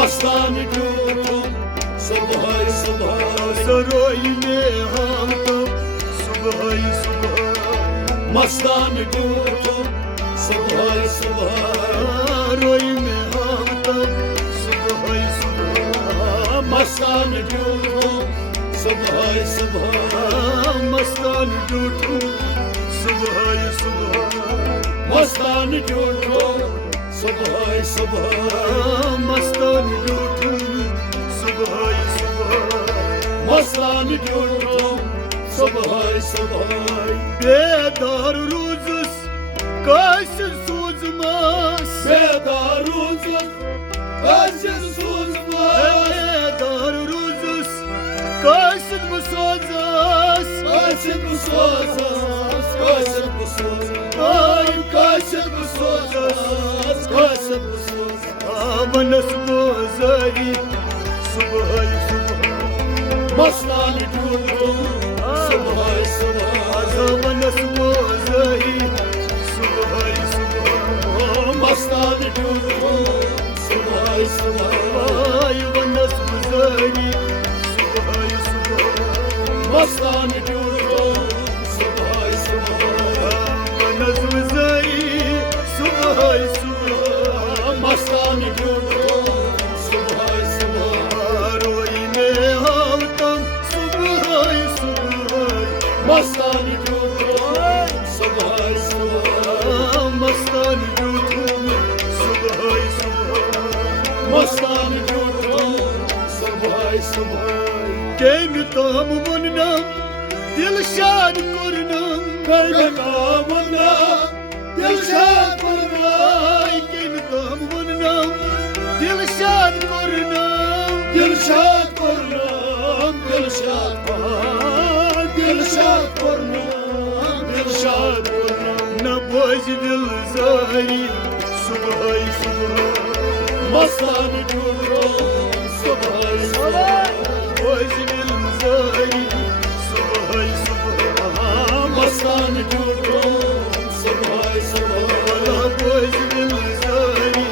मस्तान क्यों सुबह सुबह सरोई में हम तो सुबह सुबह मस्तान क्यों सुबह सुबह रोई में हम तो सुबह सुबह मस्तान क्यों सुबह सुबह मस्तान झूठू सुबह सुबह मस्तान क्यों सुबह सुबह मस्तान झूठू सुबह सुबह मस्तान क्यों सुबह सुबह बेदार रोजस काश सूझमास बेदार रोजस काश सूझमास बेदार रोजस काश बसोजास काश बसोजास काश बसोजास काश बसोजास काश बसोजास मनस बोजारी सुबह सुबह मस्तान क्यों सुबह सुबह मनस बोजारी सुबह सुबह मस्तान क्यों सुबह सुबह मनस बोजारी सुबह सुबह मस्तान क्यों सुबह सुबह मनस बोजारी सुबह सुबह मस्तान क्यों सुबह सुबह रोई में हम तुम सुबह सुबह मस्तान क्यों सुबह सुबह मस्तान झूठू सुबह सुबह मस्तान क्यों सुबह सुबह केम तम वनम दिलशाद करनम करना दिलशाद करना केम तम वनम दिलशाद करनम दिलशाद करना दिलशाद दिलशाद करना दिलशाद करना न बोझ दिल जारी सुबह सुबह मस्तान क्यों सुबह सुबह बोझ दिल जारी सुबह सुबह मस्तान क्यों सुबह सुबह बोझ दिल जारी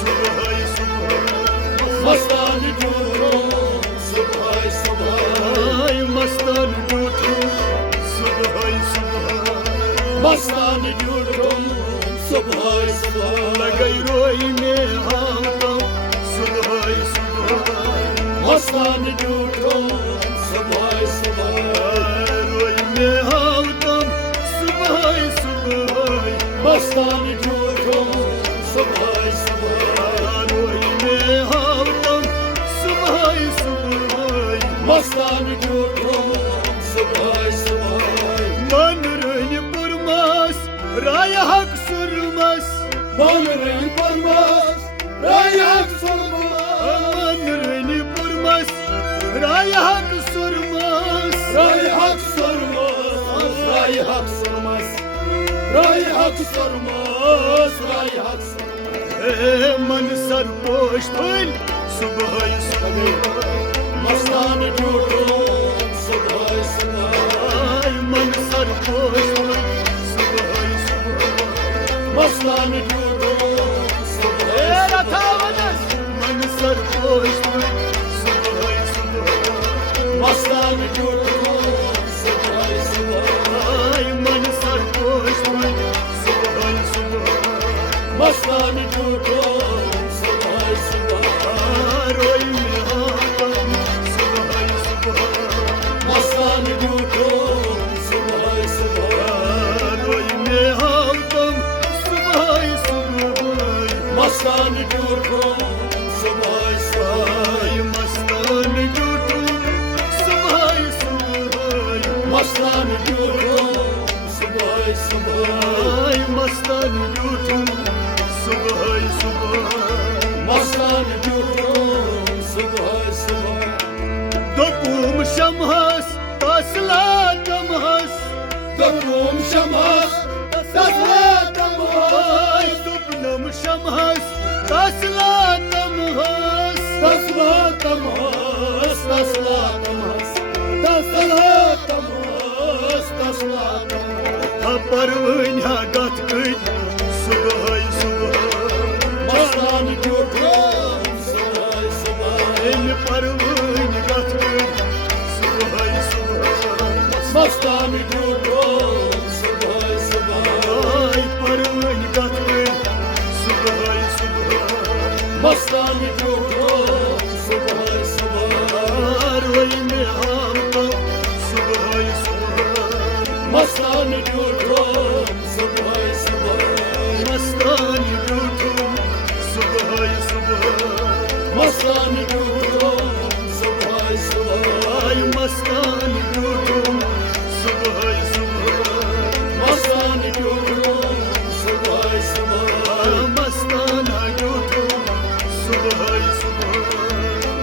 सुबह सुबह मस्तान क्यों सुबह सुबह मस्तान झूठू सुबह सुबह मस्तान क्यों सुबह सुबह लगई रोई में हम तुम सुबह सुबह मस्तान क्यों सुबह सुबह रोई में हम तुम सुबह सुबह मस्तान क्यों सुबह सुबह रोई में हम तुम सुबह सुबह मस्तान क्यों सुबह सुबह मन रही पुरमास राय हक सुरमस मन रही परमास रायक सुरमास मन रही पुरमस राय हक सुरमस रायक सुरमास रायक सुरमास रायक सुरमास रायक मन सरपोश फल सुबह सुबह मस्तान क्यों सुबह सुबह मन सरपोश फल सुबह सुबह मस्तान क्यों सुबह मन सरपोश फल सुबह सुबह मस्तान क्यों सुबह सुबह मन सरपोश फल सुबह सुबह मस्तान क्यों सुबह सुबह रोई में हम सुबह सुबह मस्तान क्यों सुबह सुबह रोई में हम तुम सुबह सुबह मस्तान क्यों सुबह सुबह मस्तान झूठू सुबह सुबह मस्तान क्यों सुबह सुबह मस्तान झूठू सुबह सुबह मस्तान क्यों सुबह सुबह दोपूम शमहस तसला तमहस दकुम शमस तसला तमहस दुपनम शमहस तसला तमहस तसला तमहस तसला तमहस तसला तमहस तसला तमहस परवन्या गत सुबह सुबह मस्तान क्यों सुबह मस्तानी झूठो सुबह सुबह रोई में हाथम सुबह सुबह मस्तानी झूठो सुबह सुबह मस्तानी झूठो सुबह सुबह मस्तानी झूठो सुबह सुबह मस्तानी झूठो सुबह सुबह मस्तानी झूठो सुबह सुबह मस्ताना झूठो सुबह सुबह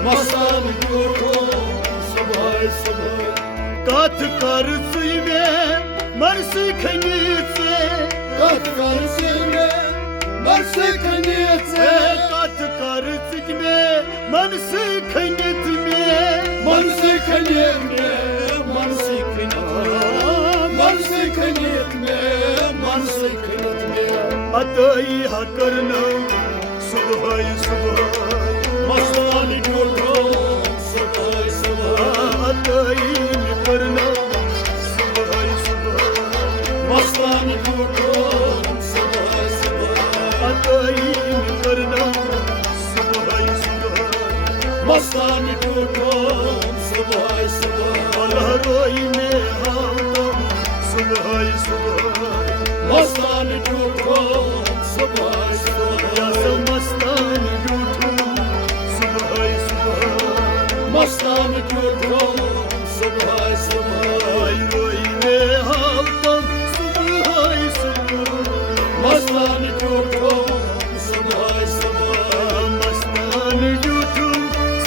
मस्तानी झूठो सुबह सुबह कथ कर सुइवे मर्स खनीचे कथ कर सिंगे मर्स खनीचे कथ कर सुइवे मर्स खनीत में मन से खनीत में मन से खनीत में मन से खनीत में मन से खनीत में अतई हकरना सुबह सुबह मस्तानी झूठो सुबह सुबह अतई करना सुबह सुबह मस्तानी झूठो सुबह सुबह अतई करना सुबह सुबह मस्तानी झूठो सुबह सुबह अलहरोई में हाथम सुबह सुबह मस्तानी झूठो सुबह या सुबह मस्तानी झूठो सुबह सुबह मस्तानी झूठो सुबह सुबह रोई में हाथम सुबह सुबह मस्तानी झूठो सुबह सुबह मस्तानी झूठो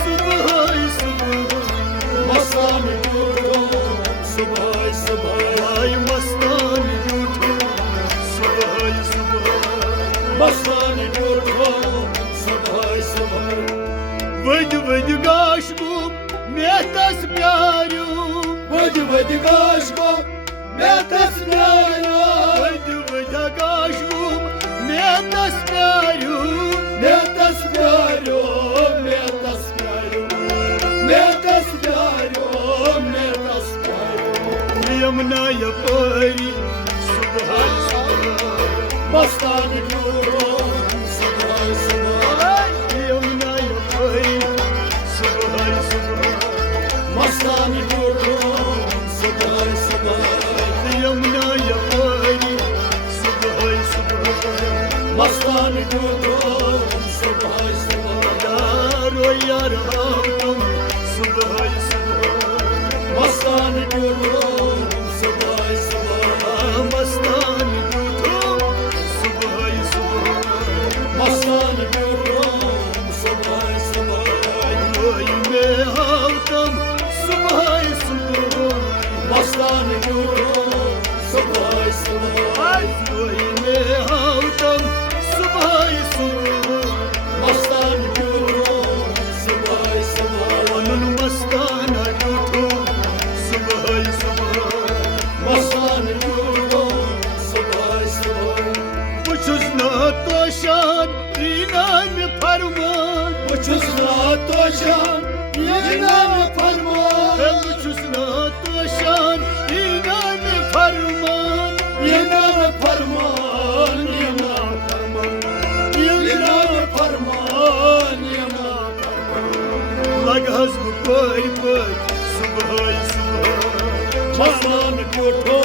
सुबह सुबह मस्तानी झूठो सुबह सुबह मस्तानी झूठो सुबह सुबह मस्तानी झूठो सुबह सुबह वज वज गाश बुम मेहतस प्यारू वज वज गाश को मैं तस प्यारो वज वज गाश बुम मेहतस प्यारू मैं तस प्यारो मैं तस प्यारो मैं तस प्यारो मैं तस प्यारो यमुना यपरी सुबह सुबह मस्तानी झूठो सुबह सुबह यमुना यपरी सुबह सुबह मस्तानी झूठो सुबह सुबह यमुना यपरी सुबह सुबह मस्तानी झूठो सुबह सुबह रोया राम सुबह सुबह मस्तानी झूठो सुबह सुबह मस्तानी झूठो सुबह सुबह मस्तानी झूठो सुबह सुबह रोई में हाथम सुबह सुबह मस्तानी झूठो सुबह सुबह रोई में हाथम सुबह सुबह मस्तानी झूठो सुबह सुबह अनुन मस्ताना झूठो सुबह सुबह मस्तानी झूठो सुबह सुबह बुझुस ना तोशान इनाम फरमान बुझुस ना तोशान ये नाम फरमान बुझुस ना तोशान इनाम फरमान ये नाम फरमान ये नाम फरमान ये नाम फरमान ये नाम फरमान लगहस पई पई सुबह सुबह मस्तानी झूठो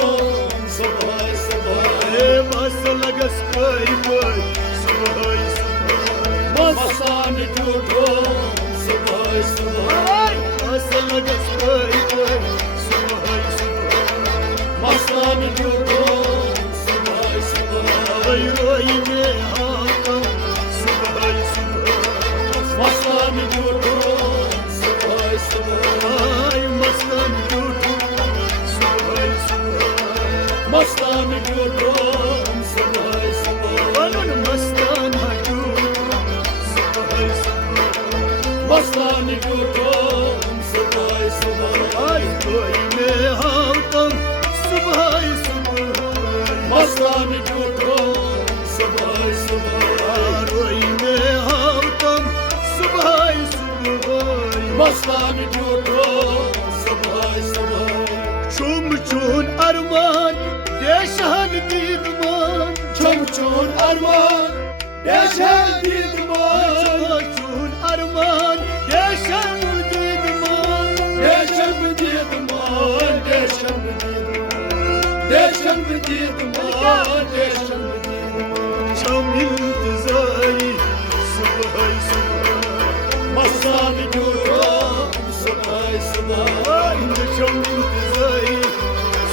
सुबह सुबह ए बस लगस पई पई सुबह सुबह मस्तानी झूठो सुबह सुबह बस लगस पई पई सुबह सुबह मस्तानी झूठो सुबह सुबह रोई में हाथम सुबह सुबह मस्तानी झूठो सुबह सुबह मस्तानी झूठो सुबह सुबह मस्तानी झूठो सुबह सुबह अनुन मस्ताना झूठो सुबह सुबह मस्तानी झूठो सुबह सुबह रोई में हाथम सुबह सुबह मस्तानी झूठो सुबह सुबह रोई में हाथम सुबह सुबह मस्तानी झूठो सुबह सुबह चुम चुन अरमान देशहन दीदमान छुम छुन अरमान deşem didman Çun arman yaşam didman Deşem didman Deşem didman Deşem didman Deşem didman Çam intizari Subhay subhay Masani duram Sabay sabay Çam intizari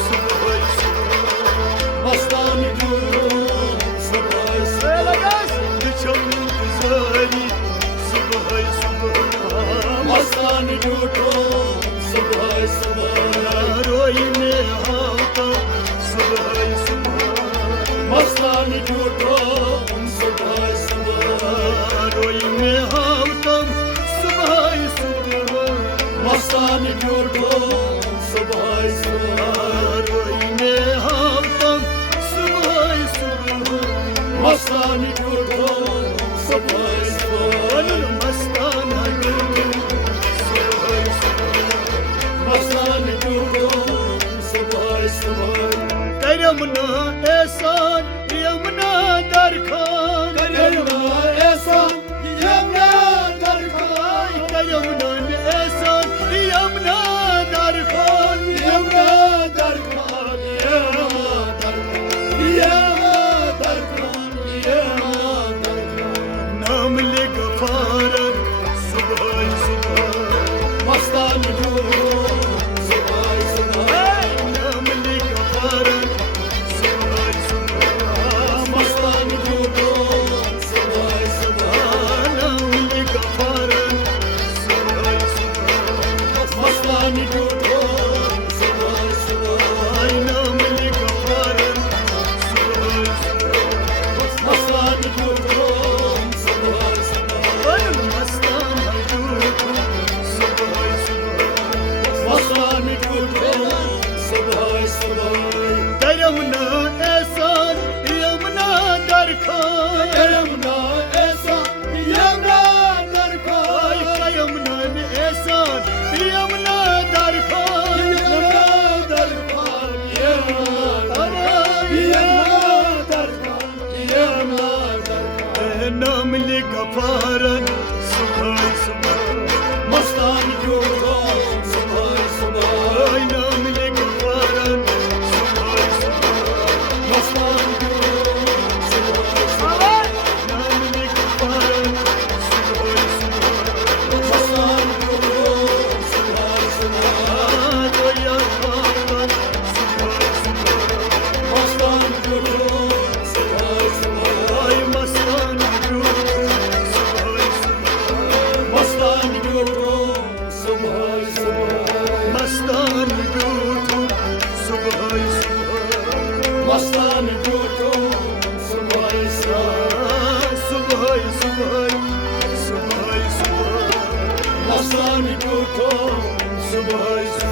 Subhay subhay Mastani duram Sabay sabay Çam intizari Subhay subhay Mastani duram Sabay sabay Roy mein haata Subhay subhay Mastani duram Sabay sabay Roy mein haata Subhay subhay Mastani duram Sabay sabay Roy mein haata Subhay subhay Mastani duram Sabay sabay Mastana gurgun Subhay subhay Mastani duram Sabay sabay Karamna ehsan yamna darkhan Karamna ehsan yamna darkhan Karamna ehsan yamna darkhan Yamna darkhan Yamna darkhan Yamna darkhan Yamna darkhan Naam le gafaran Subhay subhay Mastani duram Sabay sabay Naam le gafaran Subhay subhay Mastani duram Sabay sabay Naam le gafaran Subhay subhay Mastani duram Sabay sabay Naam le gafaran Subhay subhay Mastani duram Sabay sabay Mastana gurgun Subhay subhay Mastani duram Sabay sabay Karamna ehsan yamna darkhan Yamna ehsan Yamna darkhan Karamna ehsan yamna darkhan Yamna darkhan Yamna darkhan Yamna darkhan Naam le gafaran Subhay subhay Mastani duram Sabay sabay Naam le gafaran Subhay subhay Mastani duram Sabay sabay Naam le gafaran Subhay subhay Mastani duram Sabay sabay Roya haatan Subhay subhay Mastani duram Sabay sabay Ay mastana gurgun Subhay subhay Mastani duram Sabay sabay Mastana gurgun Subhay subhay Mastani duram Sabay sabay Subhay subhay Subhay subhay Mastani duram Subhay subhay